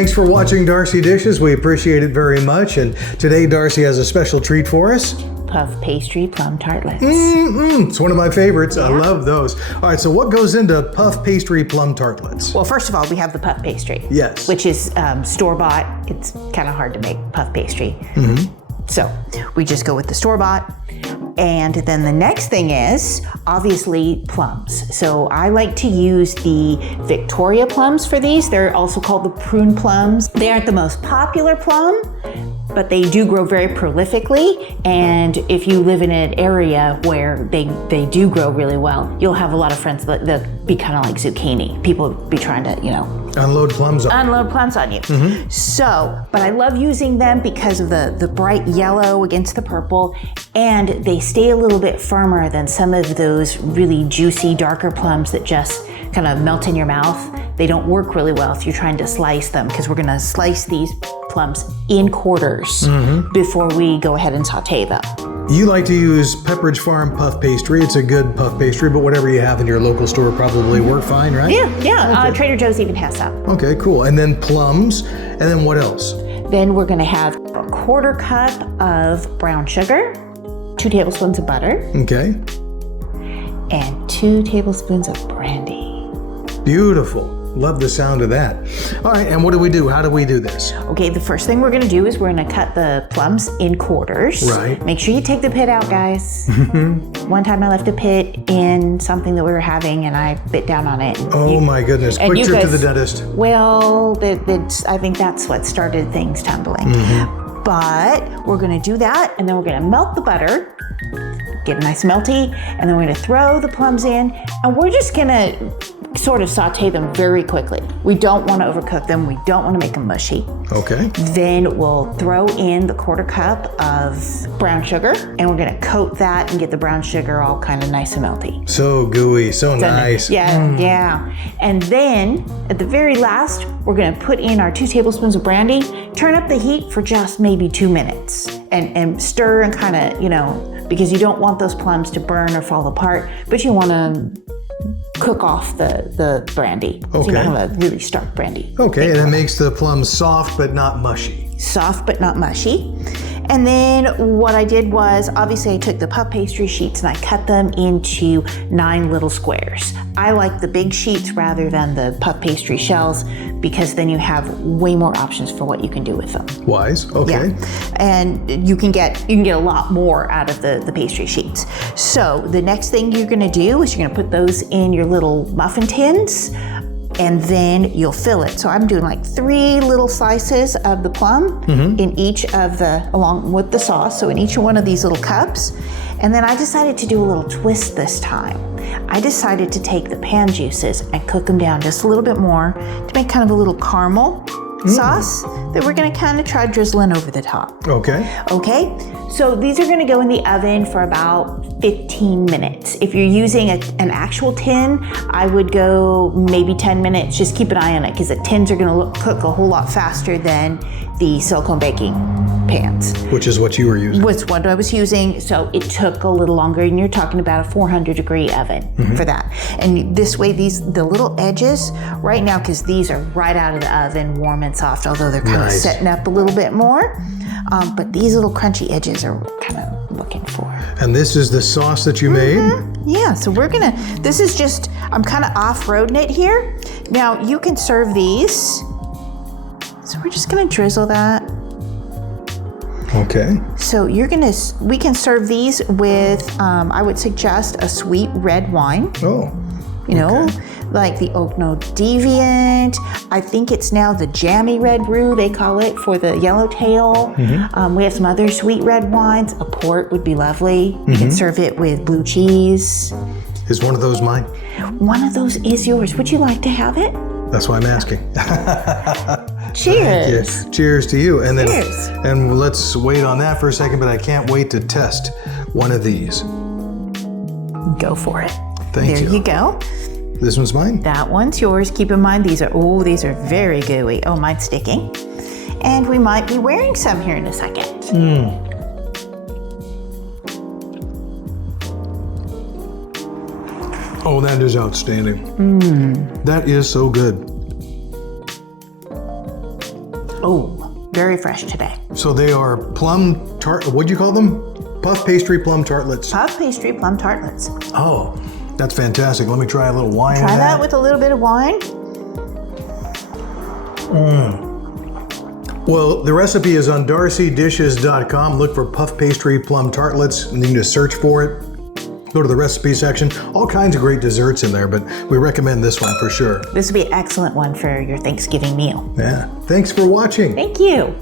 Thanks for watching Darcy Dishes. We appreciate it very much. And today Darcy has a special treat for us. Puff Pastry Plum Tartlets. It's one of my favorites. Yeah. I love those. All right, so what goes into Puff Pastry Plum Tartlets? Well, first of all, we have the puff pastry. Yes. Which is store-bought. It's kind of hard to make puff pastry. So we just go with the store-bought. And then the next thing is, obviously, plums. So I like to use the Victoria plums for these. They're also called the prune plums. They aren't the most popular plum, but they do grow very prolifically. And if you live in an area where they do grow really well, you'll have a lot of friends that be kind of like zucchini. People be trying to, unload plums on you. So, but I love using them because of the bright yellow against the purple, and they stay a little bit firmer than some of those really juicy, darker plums that just kind of melt in your mouth. They don't work really well if you're trying to slice them, because we're gonna slice these plums in quarters before we go ahead and saute them. You like to use Pepperidge Farm puff pastry. It's a good puff pastry, but whatever you have in your local store probably work fine, right? Yeah. Okay. Trader Joe's even has some. Okay, cool. And then plums, and then what else? Then we're gonna have a 1/4 cup of brown sugar, 2 tablespoons of butter. Okay. And 2 tablespoons of brandy. Beautiful. Love the sound of that. All right, and what do we do? How do we do this? Okay, the first thing we're gonna do is we're gonna cut the plums in quarters. Right. Make sure you take the pit out, guys. One time I left a pit in something that we were having and I bit down on it. Oh my goodness, quick trip to the dentist. Well, I think that's what started things tumbling. But we're gonna do that, and then we're gonna melt the butter, get it nice melty, and then we're gonna throw the plums in, and we're just gonna sort of saute them very quickly. We don't want to overcook them. We don't want to make them mushy. Okay. Then we'll throw in the 1/4 cup of brown sugar, and we're going to coat that and get the brown sugar all kind of nice and melty. So gooey, so nice. Yeah. And then at the very last, we're going to put in our 2 tablespoons of brandy, turn up the heat for just maybe 2 minutes, and stir and kind of, because you don't want those plums to burn or fall apart, but you want to cook off the brandy. Okay. So you don't have a really stark brandy. Okay, and it makes the plums soft but not mushy. Soft but not mushy. And then what I did was, obviously I took the puff pastry sheets and I cut them into 9 little squares. I like the big sheets rather than the puff pastry shells, because then you have way more options for what you can do with them. Wise, okay. Yeah. And you can get a lot more out of the pastry sheets. So the next thing you're gonna do is you're gonna put those in your little muffin tins, and then you'll fill it. So I'm doing like 3 little slices of the plum in each of along with the sauce, so in each one of these little cups. And then I decided to do a little twist this time. I decided to take the pan juices and cook them down just a little bit more to make kind of a little caramel sauce that we're gonna kind of try drizzling over the top. Okay. Okay, so these are gonna go in the oven for about 15 minutes. If you're using an actual tin, I would go maybe 10 minutes. Just keep an eye on it, because the tins are gonna cook a whole lot faster than the silicone baking pans. Which is what you were using. Was what I was using, so it took a little longer, and you're talking about a 400-degree oven for that. And this way, the little edges, right now, because these are right out of the oven, warm and soft, although they're kind of setting up a little bit more. But these little crunchy edges are kind of looking for. And this is the sauce that you made? Yeah, so this is just, I'm kind of off-roading it here. Now, you can serve these. So we're just gonna drizzle that. Okay. So we can serve these with, I would suggest a sweet red wine. Oh. Like the Oak No Deviant. I think it's now the Jammy Red Roux, they call it, for the yellowtail. We have some other sweet red wines. A port would be lovely. You can serve it with blue cheese. Is one of those mine? One of those is yours. Would you like to have it? That's why I'm asking. Cheers. Cheers to you. And then, cheers. And let's wait on that for a second, but I can't wait to test one of these. Go for it. Thank you. There you go. This one's mine? That one's yours. Keep in mind, these are very gooey. Oh, mine's sticking. And we might be wearing some here in a second. Oh, that is outstanding. That is so good. Oh, very fresh today. So they are plum tart, what'd you call them? Puff Pastry Plum Tartlets. Puff Pastry Plum Tartlets. Oh, that's fantastic. Let me try a little wine. Try that with a little bit of wine. Well, the recipe is on darcydishes.com. Look for Puff Pastry Plum Tartlets, and you can just search for it. Go to the recipe section. All kinds of great desserts in there, but we recommend this one for sure. This would be an excellent one for your Thanksgiving meal. Yeah. Thanks for watching. Thank you.